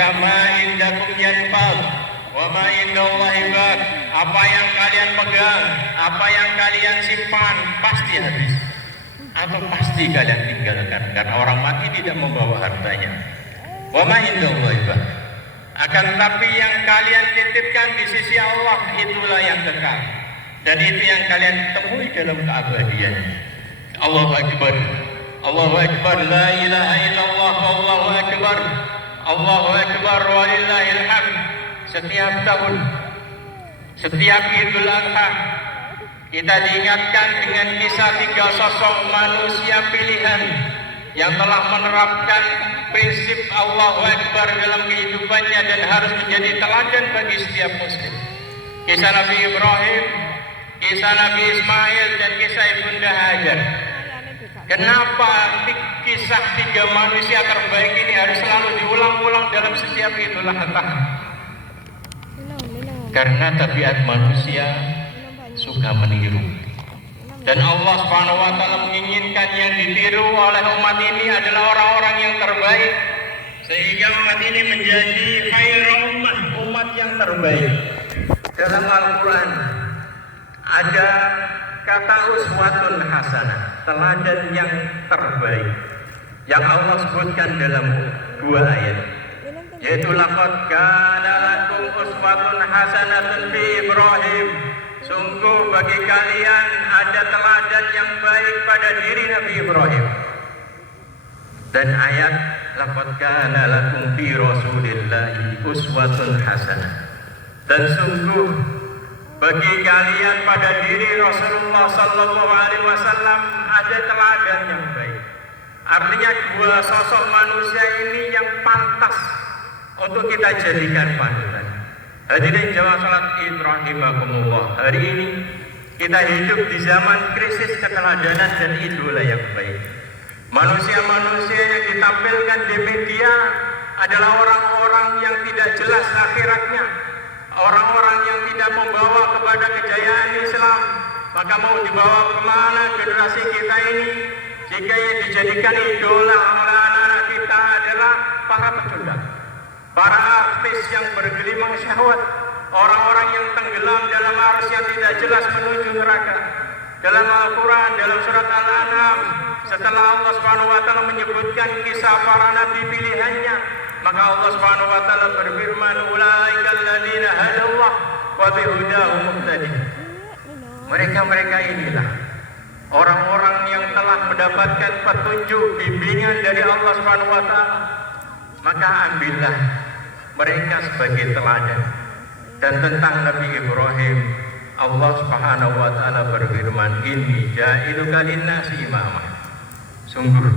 Perintah ma indakum yanfad wa ma indallahi baq. Apa yang kalian pegang, apa yang kalian simpan pasti habis atau pasti kalian tinggalkan, karena orang mati tidak membawa hartanya. Wa ma indallahi baq. Akan tetapi yang kalian titipkan di sisi Allah itulah yang kekal, dan itu yang kalian temui dalam keabadian. Allahu Akbar, Allahu Akbar, la ilaha illallah, Allahu Akbar, Allahu Akbar, walillahil hamd. Setiap tahun, setiap Idul Adha, kita diingatkan dengan kisah 3 sosok manusia pilihan yang telah menerapkan prinsip Allahu Akbar dalam kehidupannya dan harus menjadi teladan bagi setiap muslim. Kisah Nabi Ibrahim, kisah Nabi Ismail, dan kisah Ibunda Hajar. Kenapa kisah 3 manusia terbaik ini harus selalu diulang-ulang dalam setiap Idul Adha? Karena tabiat manusia suka meniru, dan Allah Subhanahu wa taala menginginkan yang ditiru oleh umat ini adalah orang-orang yang terbaik, sehingga umat ini menjadi khairul ummah, umat yang terbaik. Dalam Al-Qur'an ada kata uswatun hasanah, teladan yang terbaik, yang Allah sebutkan dalam 2 ayat, yaitu laqad kana lakum uswatun hasanatun fi Ibrahim. Sungguh bagi kalian ada teladan yang baik pada diri Nabi Ibrahim. Dan ayat laqad kana lakum fi Rasulillahi uswatun hasanah. Dan sungguh bagi kalian pada diri Rasulullah sallallahu alaihi wasallam ada teladan yang baik. Artinya 2 sosok manusia ini yang pantas untuk kita jadikan panutan. Hadirin jamaah salat Id rahimakumullah. Hari ini kita hidup di zaman krisis keteladanan dan idola yang baik. Manusia-manusia yang ditampilkan di media adalah orang-orang yang tidak jelas akhiratnya, orang-orang yang tidak membawa kepada kejayaan Islam. Maka mau dibawa kemana generasi kita ini jika yang dijadikan idola oleh anak-anak kita adalah para pecundang, para artis yang bergelimang syahwat, orang-orang yang tenggelam dalam arus yang tidak jelas menuju neraka. Dalam Al-Quran, dalam surat Al-An'am, setelah Allah Subhanahu wa taala menyebutkan kisah para nabi pilihannya, maka Allah Subhanahu wa taala berfirman, ulaikal ladzina hadallah wa bihudahu muhtadi. Mereka-mereka inilah orang-orang yang telah mendapatkan petunjuk bimbingan dari Allah Subhanahu wa taala. Maka ambillah mereka sebagai teladan. Dan tentang Nabi Ibrahim, Allah Subhanahu wa taala berfirman, inni ja'iluka linnasi imamah. Sungguh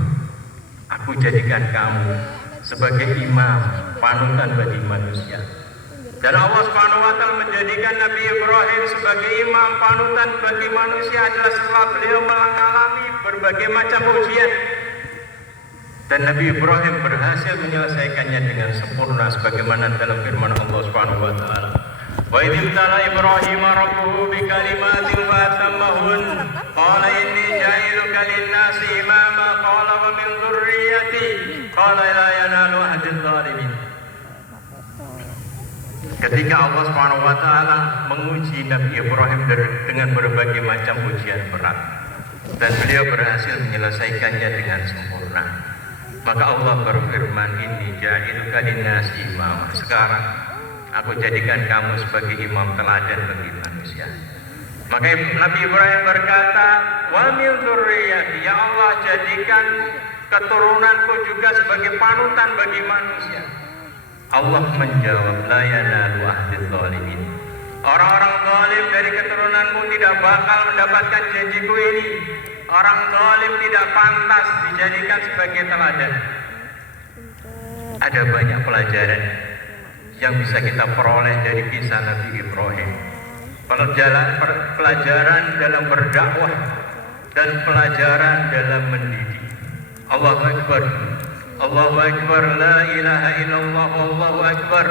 aku jadikan kamu sebagai imam, panutan bagi manusia. Dan Allah Subhanahu wa taala menjadikan Nabi Ibrahim sebagai imam, panutan bagi manusia adalah setelah beliau mengalami berbagai macam ujian. Dan Nabi Ibrahim berhasil menyelesaikannya dengan sempurna sebagaimana dalam firman Allah Subhanahu wa taala. Wa idh ibtala Ibrahim rabbuhu bikalimatin fatammahun qala inni ja'iluka lin-nasi imama qala wa min dzurriyyati qala la yanalu ahdil zalimin. Ketika Allah Subhanahu wa taala menguji Nabi Ibrahim dengan berbagai macam ujian berat dan beliau berhasil menyelesaikannya dengan sempurna, maka Allah berfirman, inni ja'iluka linnasi imama. Sekarang aku jadikan kamu sebagai imam teladan bagi manusia. Maka Nabi Ibrahim berkata, wa min dzurriyyati, ya Allah jadikan keturunanku juga sebagai panutan bagi manusia. Allah menjawab, la yanalu ahdil zalimin. Orang-orang zalim dari keturunanmu tidak bakal mendapatkan janjiku ini. Orang zalim tidak pantas dijadikan sebagai teladan. Ada banyak pelajaran yang bisa kita peroleh dari kisah Nabi Ibrahim. Pelajaran dalam berdakwah dan pelajaran dalam mendidik. Allahu Akbar, Allahu Akbar, la ilaha illallah, Allahu Akbar,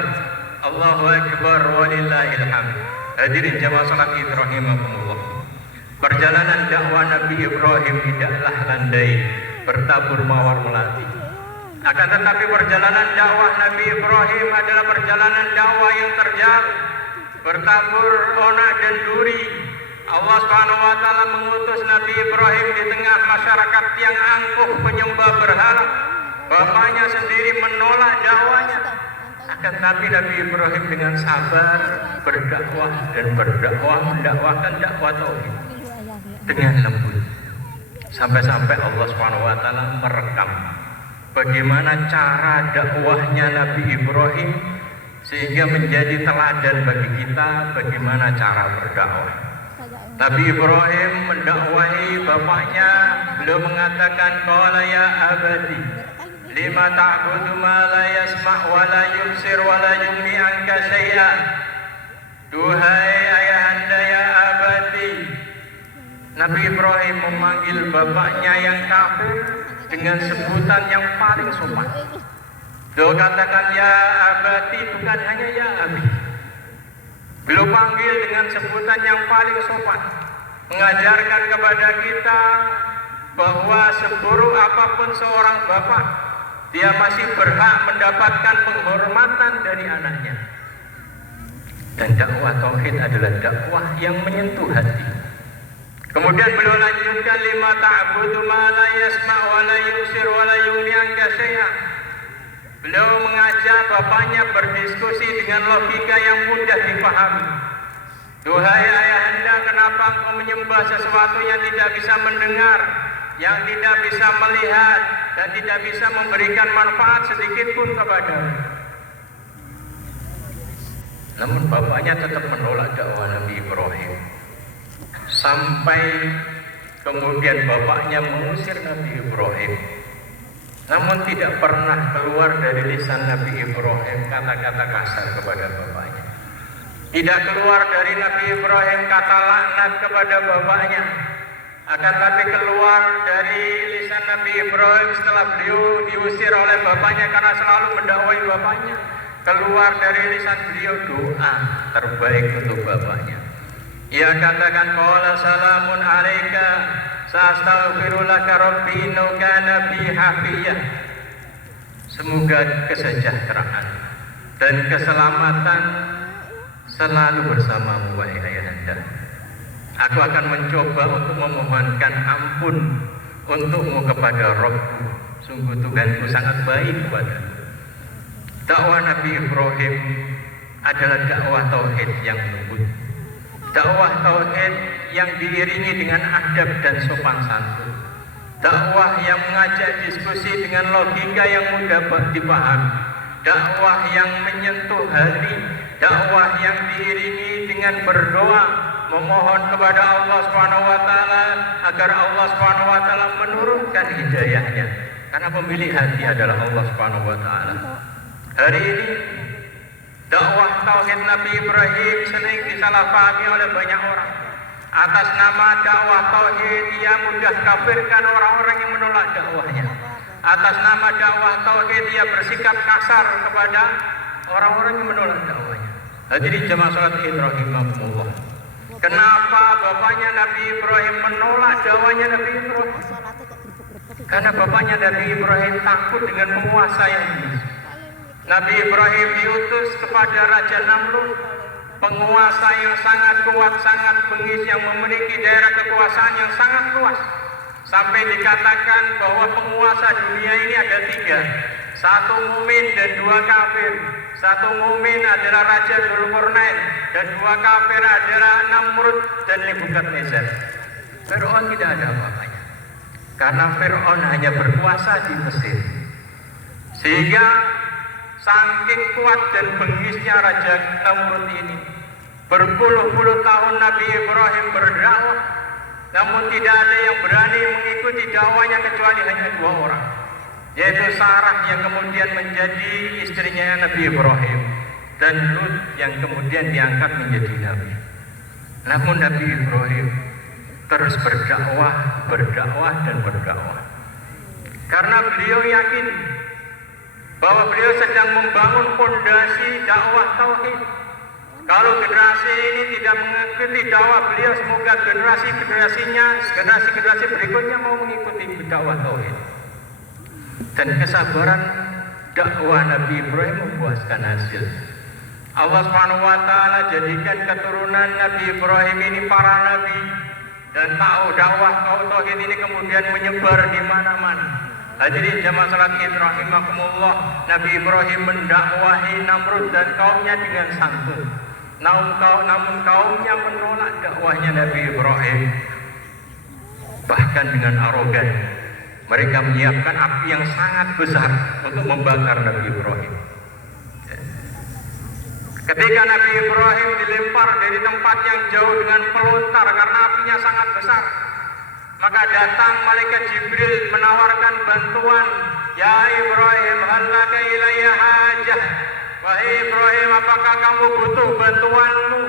Allahu Akbar, walillahil hamd. Hadirin jamaah salat Id rahimakumullah. Perjalanan dakwah Nabi Ibrahim tidaklah landai bertabur mawar melati. Akan tetapi perjalanan dakwah Nabi Ibrahim adalah perjalanan dakwah yang terjal, bertabur onak dan duri. Allah Subhanahu wa taala mengutus Nabi Ibrahim di tengah masyarakat yang angkuh penyembah berhala. Bapaknya sendiri menolak dakwahnya. Akan tetapi Nabi Ibrahim dengan sabar berdakwah dan berdakwah, mendakwahkan dakwah tauhid dengan lembut. Sampai-sampai Allah Subhanahu wa taala merekam bagaimana cara dakwahnya Nabi Ibrahim sehingga menjadi teladan bagi kita bagaimana cara berdakwah. Nabi Ibrahim mendakwahi bapaknya, beliau mengatakan, qala ya abadi lima ta'budu ma la yasma' wa la yubsir wa la yughni anka syai'a. Duhai ayahanda ya abadi. Nabi Ibrahim memanggil bapaknya yang kafir dengan sebutan yang paling sopan. Beliau katakan ya abadi, bukan hanya ya abi. Beliau panggil dengan sebutan yang paling sopan, mengajarkan kepada kita bahwa seburuk apapun seorang bapak, dia masih berhak mendapatkan penghormatan dari anaknya. Dan dakwah tauhid adalah dakwah yang menyentuh hati. Kemudian beliau lanjutkan, lima ta'budu ma la yasma' wa la yusir wa la yughni anka syai'a. Beliau mengajak bapaknya berdiskusi dengan logika yang mudah dipahami. Duhai ayahanda, kenapa engkau menyembah sesuatu yang tidak bisa mendengar, yang tidak bisa melihat, dan tidak bisa memberikan manfaat sedikit pun kepadamu? Namun bapaknya tetap menolak dakwah Nabi Ibrahim. Sampai kemudian bapaknya mengusir Nabi Ibrahim. Namun tidak pernah keluar dari lisan Nabi Ibrahim kata-kata kasar kepada bapaknya. Tidak keluar dari Nabi Ibrahim kata laknat kepada bapaknya. Akan tapi keluar dari lisan Nabi Ibrahim setelah beliau diusir oleh bapaknya karena selalu mendakwahi bapaknya. Keluar dari lisan beliau doa terbaik untuk bapaknya. Ia katakan, qala salamun alaika sa'astaghfirulaka rabbi innahu kana bi hafiyah. Semoga kesejahteraan dan keselamatan selalu bersamamu wahai ayahanda. Aku akan mencoba untuk memohonkan ampun untukmu kepada Rabbku. Sungguh Tuhanku sangat baik kepadamu. Dakwah Nabi Ibrahim adalah dakwah tauhid yang lembut. Dakwah tauhid yang diiringi dengan adab dan sopan santun. Dakwah yang mengajak diskusi dengan logika yang mudah dipahami. Dakwah yang menyentuh hati. Dakwah yang diiringi dengan berdoa, memohon kepada Allah Subhanahu wa taala agar Allah Subhanahu wa taala menurunkan hidayahnya. Karena pemilik hati adalah Allah Subhanahu wa taala. Hari ini dakwah tauhid Nabi Ibrahim sering disalahpahami oleh banyak orang. Atas nama dakwah tauhid ia mudah kafirkan orang-orang yang menolak dakwahnya. Atas nama dakwah tauhid ia bersikap kasar kepada orang-orang yang menolak dakwahnya. Hadirin jemaah salat Id rahimakumullah. Kenapa bapaknya Nabi Ibrahim menolak dakwahnya Nabi Ibrahim? Karena bapaknya Nabi Ibrahim takut dengan penguasa yang bengis. Nabi Ibrahim diutus kepada Raja Namrud, penguasa yang sangat kuat, sangat bengis, yang memiliki daerah kekuasaan yang sangat luas. Sampai dikatakan bahwa penguasa dunia ini ada 3, 1 mukmin dan 2 kafir. 1 mukmin adalah Raja Dzulqarnain dan 2 kafir adalah Namrud dan Nebukadnezar. Fir'aun tidak ada apa-apanya, karena Fir'aun hanya berkuasa di Mesir. Sehingga saking kuat dan bengisnya Raja Namrud ini, berpuluh-puluh tahun Nabi Ibrahim berdakwah, namun tidak ada yang berani mengikuti dakwahnya kecuali hanya 2 orang, yaitu Sarah yang kemudian menjadi istrinya Nabi Ibrahim, dan Lut yang kemudian diangkat menjadi nabi. Namun Nabi Ibrahim terus berdakwah, dan berdakwah, karena beliau yakin bahwa beliau sedang membangun fondasi dakwah tauhid. Kalau generasi ini tidak mengikuti dakwah beliau, semoga generasi berikutnya mau mengikuti dakwah tauhid. Dan kesabaran dakwah Nabi Ibrahim membuahkan hasil. Allah Subhanahu wa taala jadikan keturunan Nabi Ibrahim ini para nabi, dan tahu dakwah tauhid ini kemudian menyebar di mana-mana. Hadirin jamaah salat Id rahimakumullah, Nabi Ibrahim mendakwahi Namrud dan kaumnya dengan santun. Namun kaumnya menolak dakwahnya Nabi Ibrahim. Bahkan dengan arogan, mereka menyiapkan api yang sangat besar untuk membakar Nabi Ibrahim. Ketika Nabi Ibrahim dilempar dari tempat yang jauh dengan pelontar karena apinya sangat besar, maka datang malaikat Jibril menawarkan bantuan. Ya Ibrahim, hal laka ilayya hajah. Wahai Ibrahim, apakah kamu butuh bantuanmu?